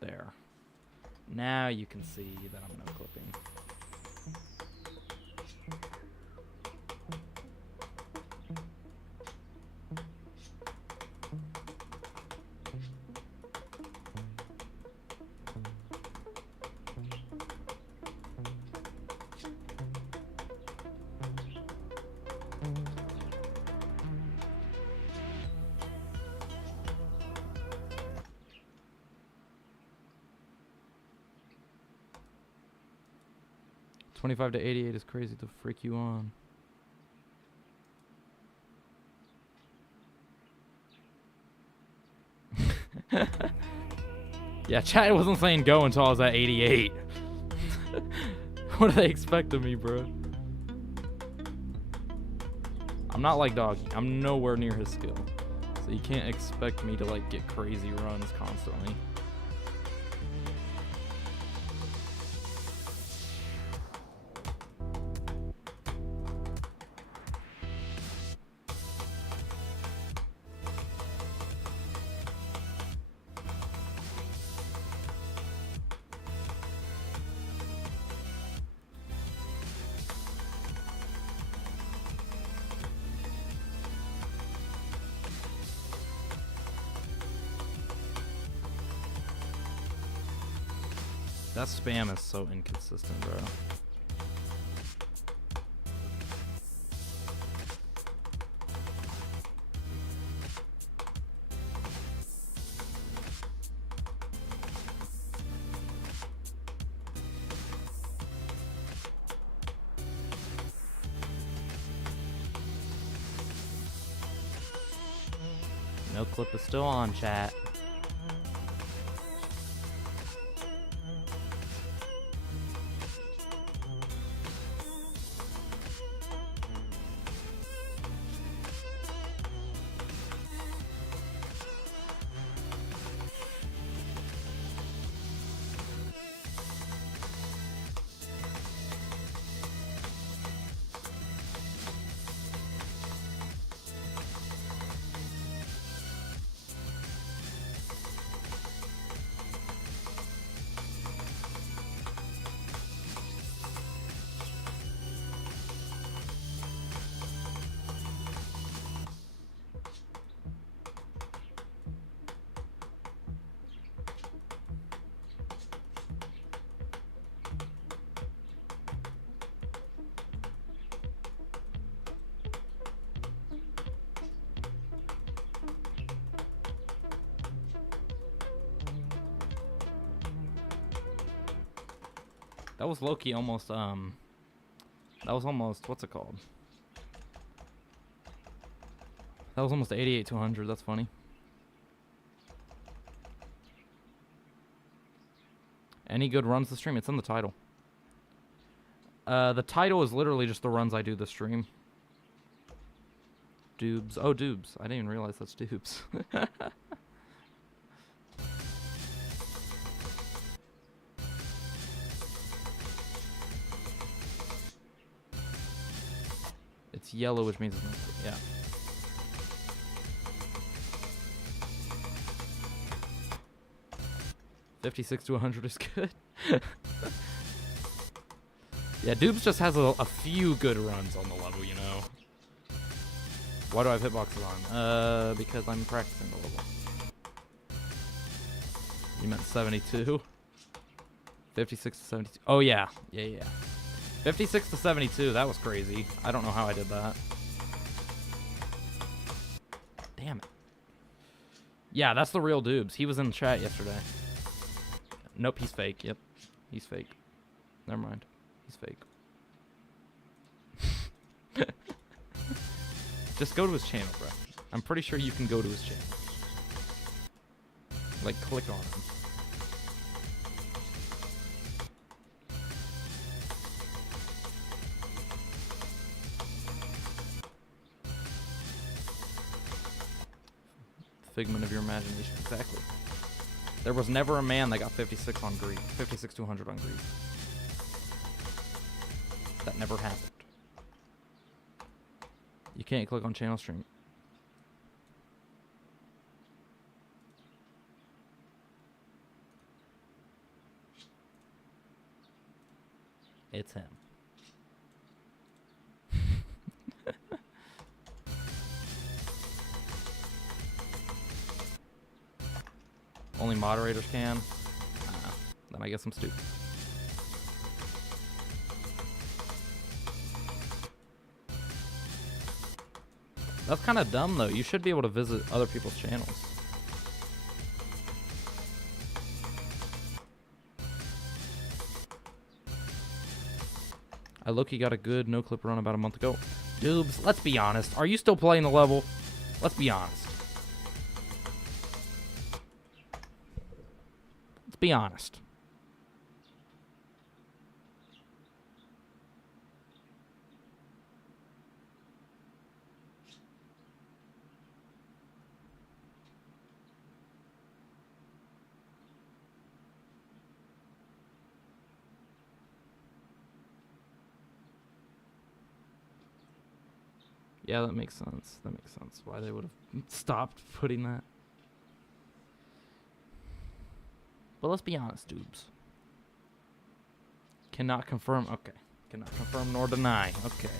There. Now you can see that I'm no clipping. $25 to $88 is crazy to freak you on. Yeah, chat wasn't saying go until I was at 88. What do they expect of me, bro? I'm not like Doggy. I'm nowhere near his skill. So you can't expect me to like get crazy runs constantly. That spam is so inconsistent, bro. No clip is still on, chat. That was low-key almost, that was almost, what's it called? That was almost 88 to 100, that's funny. Any good runs this stream? It's in the title. The title is literally just the runs I do this stream. Doobs. Oh, Doobs. I didn't even realize that's Doobs. It's yellow, which means it's not, yeah. $56 to 100 is good. Yeah, Doobs just has a few good runs on the level, you know. Why do I have hitboxes on? Because I'm practicing the level. You meant 72? 56 to 72. Oh, yeah. Yeah. 56 to 72. That was crazy. I don't know how I did that. Damn it. Yeah, that's the real Doobs. He was in the chat yesterday. Nope, he's fake. Yep, he's fake. Never mind. He's fake. Just go to his channel, bro. I'm pretty sure you can go to his channel. Like, click on him. Figment of your imagination, exactly. There was never a man that got 56 on grief. 56 to 100 on grief. That never happened. You can't click on channel stream. It's him. Only moderators can? Then I guess I'm stupid. That's kind of dumb, though. You should be able to visit other people's channels. I look, you got a good no-clip run about a month ago. Dubes, let's be honest. Are you still playing the level? Let's be honest. Let's be honest. Yeah, that makes sense. That makes sense. Why they would have stopped putting that. But let's be honest, dubes. Cannot confirm. Okay. Cannot confirm nor deny. Okay.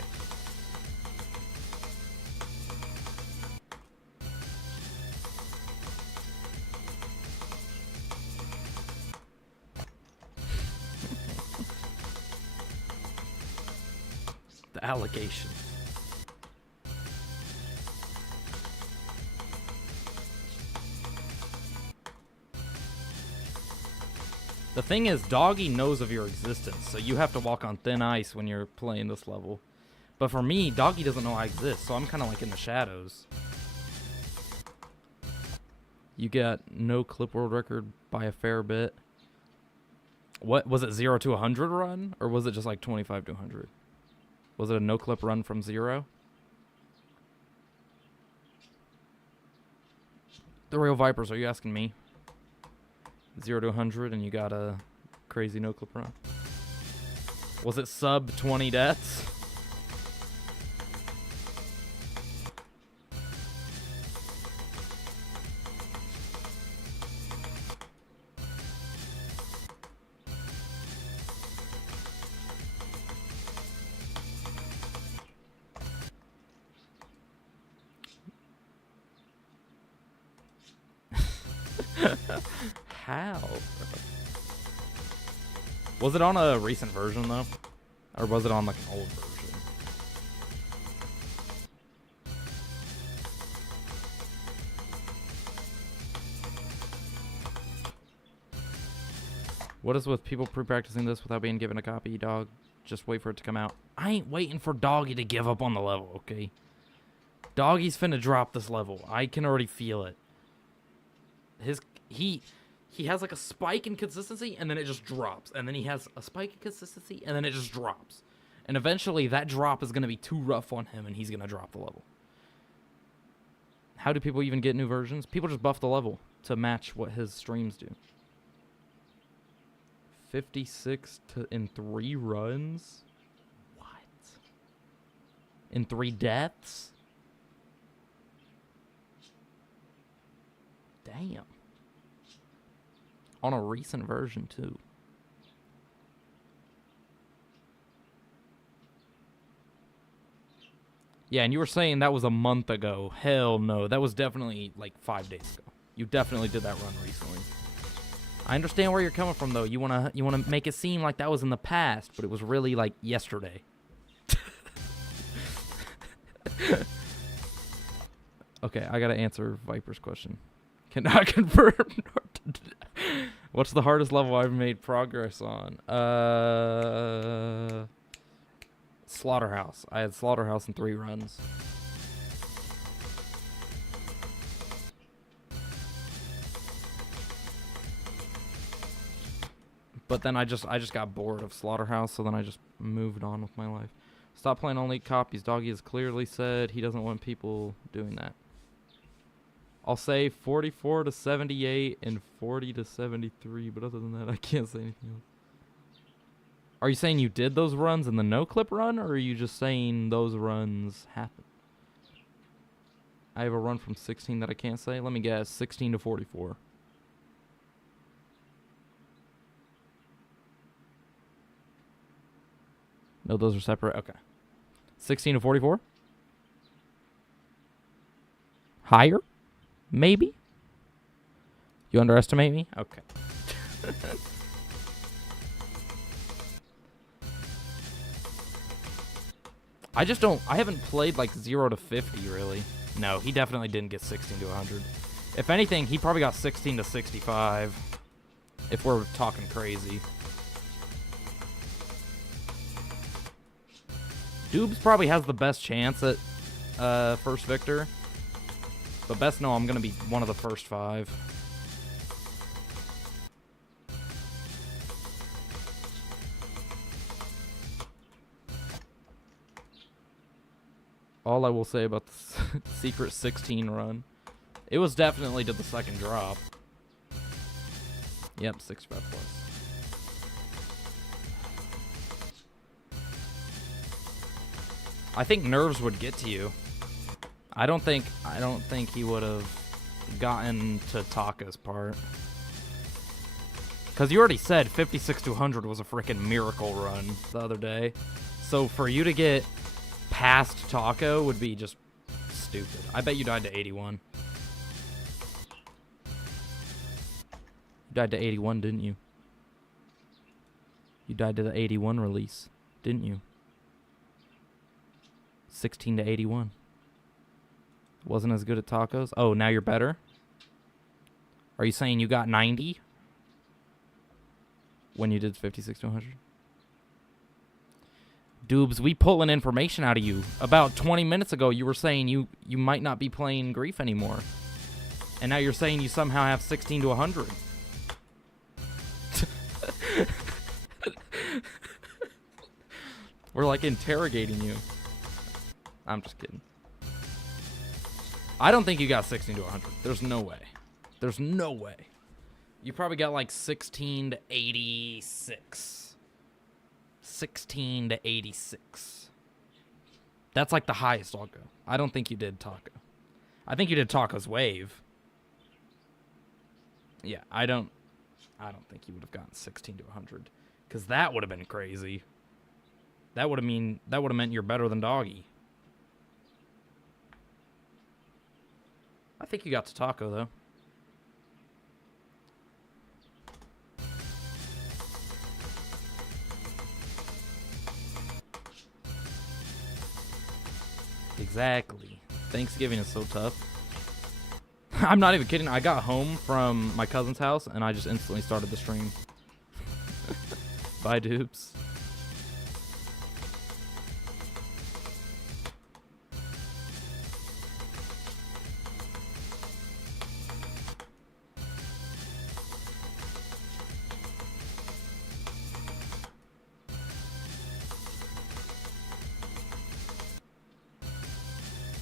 The allegation. The thing is, Doggy knows of your existence, so you have to walk on thin ice when you're playing this level. But for me, Doggy doesn't know I exist, so I'm kind of like in the shadows. You got no clip world record by a fair bit. What was it, 0 to 100 run, or was it just like 25 to 100? Was it a no clip run from 0? The real Vipers, are you asking me? 0 to 100 and you got a crazy no clip run? Was it sub 20 deaths? How? Was it on a recent version though? Or was it on like an old version? What is with people pre-practicing this without being given a copy, dog? Just wait for it to come out. I ain't waiting for Doggy to give up on the level, okay? Doggy's finna drop this level. I can already feel it. He has like a spike in consistency, and then it just drops. And then he has a spike in consistency, and then it just drops. And eventually, that drop is going to be too rough on him, and he's going to drop the level. How do people even get new versions? People just buff the level to match what his streams do. 56 in 3 runs? What? In 3 deaths? Damn. On a recent version, too. Yeah, and you were saying that was a month ago. Hell no. That was definitely like 5 days ago. You definitely did that run recently. I understand where you're coming from, though. You wanna make it seem like that was in the past, but it was really like yesterday. Okay, I gotta answer Viper's question. Cannot confirm. What's the hardest level I've made progress on? Slaughterhouse. I had Slaughterhouse in 3 runs. But then I just got bored of Slaughterhouse, so then I just moved on with my life. Stop playing only copies. Doggy has clearly said he doesn't want people doing that. I'll say 44 to 78 and 40 to 73, but other than that, I can't say anything else. Are you saying you did those runs in the no-clip run, or are you just saying those runs happened? I have a run from 16 that I can't say. Let me guess, 16 to 44. No, those are separate. Okay. 16 to 44? Higher? Maybe? You underestimate me? Okay. I just don't... I haven't played like 0 to 50, really. No, he definitely didn't get 16 to 100. If anything, he probably got 16 to 65. If we're talking crazy. Doobs probably has the best chance at first victor. But best know I'm going to be one of the first 5. All I will say about the secret 16 run, it was definitely to the second drop. Yep, 65 plus. I think nerves would get to you. I don't think he would have gotten to Taka's part. Because you already said 56 to 100 was a freaking miracle run the other day. So for you to get past Taco would be just stupid. I bet you died to 81. You died to 81, didn't you? You died to the 81 release, didn't you? 16 to 81. Wasn't as good at tacos. Oh, now you're better? Are you saying you got 90 when you did 56 to 100? Doobs, we pulling information out of you. About 20 minutes ago, you were saying you might not be playing Grief anymore. And now you're saying you somehow have 16 to 100. We're like interrogating you. I'm just kidding. I don't think you got 16 to 100. There's no way. There's no way. You probably got like 16 to 86. 16 to 86. That's like the highest I'll go. I don't think you did Taco. I think you did Taco's Wave. Yeah, I don't think you would have gotten 16 to 100. Because that would have been crazy. That would have meant you're better than Doggy. I think you got to Taco, though. Exactly. Thanksgiving is so tough. I'm not even kidding. I got home from my cousin's house, and I just instantly started the stream. Bye, Doobs.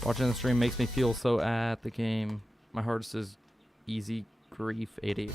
Watching the stream makes me feel so at the game. My hardest is easy grief, 88%.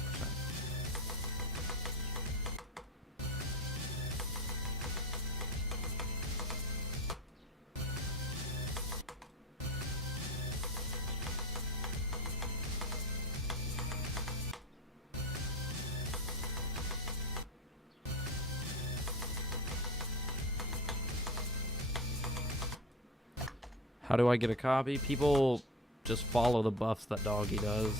How do I get a copy? People just follow the buffs that Doggy does.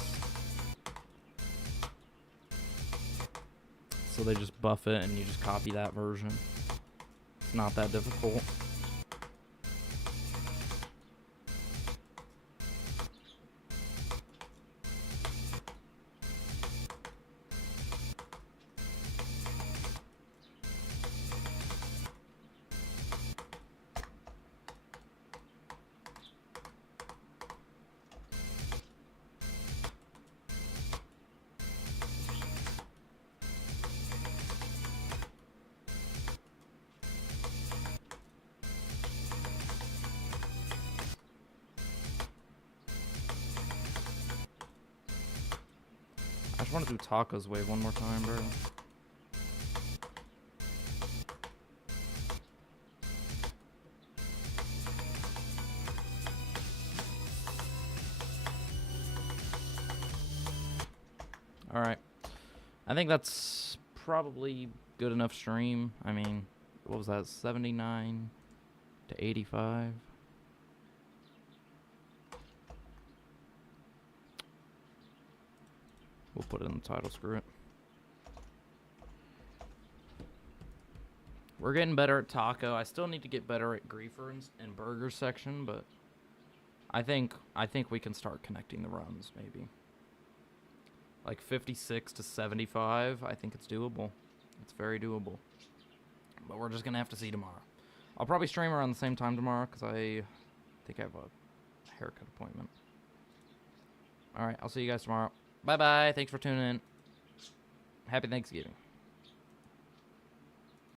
So they just buff it and you just copy that version. It's not that difficult. just want to do tacos wave one more time, bro. Alright. I think that's probably good enough stream. I mean, what was that? 79 to 85. We'll put it in the title, screw it. We're getting better at taco. I still need to get better at griefer and burger section, but I think we can start connecting the runs, maybe. Like 56 to 75, I think it's doable. It's very doable. But we're just going to have to see tomorrow. I'll probably stream around the same time tomorrow because I think I have a haircut appointment. Alright, I'll see you guys tomorrow. Bye-bye. Thanks for tuning in. Happy Thanksgiving.